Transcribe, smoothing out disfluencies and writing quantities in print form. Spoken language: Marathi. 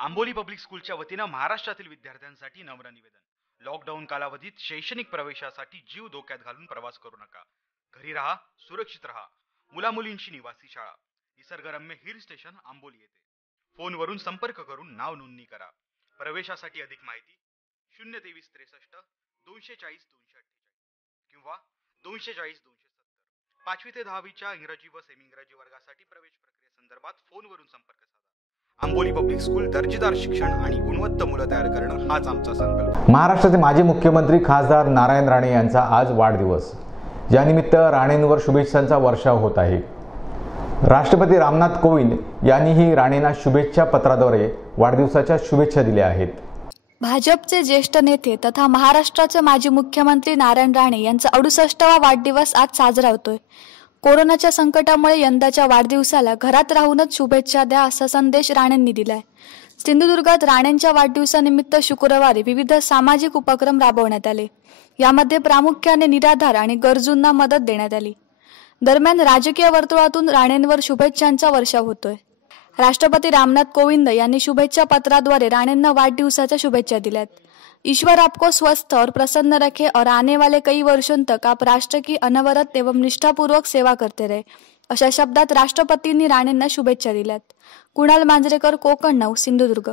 आंबोली पब्लिक स्कूलच्या वतीनं महाराष्ट्रातील विद्यार्थ्यांसाठी नम्र निवेदन। लॉकडाऊन कालावधीत शैक्षणिक प्रवेशासाठी जीव धोक्यात घालून प्रवास करू नका। घरी राहा, सुरक्षित राहा। मुलामुलींची निवासी शाळा, निसर्गरम्य हिल स्टेशन आंबोली येथे। फोनवरून संपर्क करून नाव नोंदणी करा। प्रवेशासाठी अधिक माहिती 02363 240 248 किंवा 240 270। 5वी ते 10वीच्या इंग्रजी व सेमी इंग्रजी वर्गासाठी प्रवेश प्रक्रियेसंदर्भात फोनवरून संपर्क साधा। आंबोली पब्लिक स्कूल दर्जेदार शिक्षण आणि गुणवत्ता मुलं तयार करणं हाच आमचा संकल्प। महाराष्ट्राचे माजी मुख्यमंत्री खासदार नारायण राणे यांचा आज वाढदिवस। या निमित्त राणेंवर शुभेच्छांचा वर्षाव होत आहे। राष्ट्रपती रामनाथ कोविंद यांनीही राणेंना शुभेच्छा पत्राद्वारे वाढदिवसाच्या शुभेच्छा दिल्या आहेत। भाजपचे ज्येष्ठ नेते तथा महाराष्ट्राचे माजी मुख्यमंत्री नारायण राणे यांचा 68वा वाढदिवस आज साजरा होतोय। कोरोनाच्या संकटामुळे यंदाच्या वाढदिवसाला घरात राहूनच शुभेच्छा द्या असा संदेश राणेंनी दिलाय। सिंधुदुर्गात राणेंच्या वाढदिवसानिमित्त शुक्रवारी विविध सामाजिक उपक्रम राबवण्यात आले। यामध्ये प्रामुख्याने निराधार आणि गरजूंना मदत देण्यात आली। दरम्यान राजकीय वर्तुळातून राणेंवर शुभेच्छांचा वर्षाव होतोय। राष्ट्रपती रामनाथ कोविंद यांनी शुभेच्छा पत्राद्वारे राणेंना वाढदिवसाच्या शुभेच्छा दिल्यात। ईश्वर आपको स्वस्थ और प्रसन्न रखे और आने वाले कई वर्षों तक आप राष्ट्र की अनवरत एवं निष्ठापूर्वक सेवा करते रहे अशा शब्दात राष्ट्रपतींनी राणेंना शुभेच्छा दिल्यात। कुणाल मांजरेकर, कोकण 9, सिंधुदुर्ग।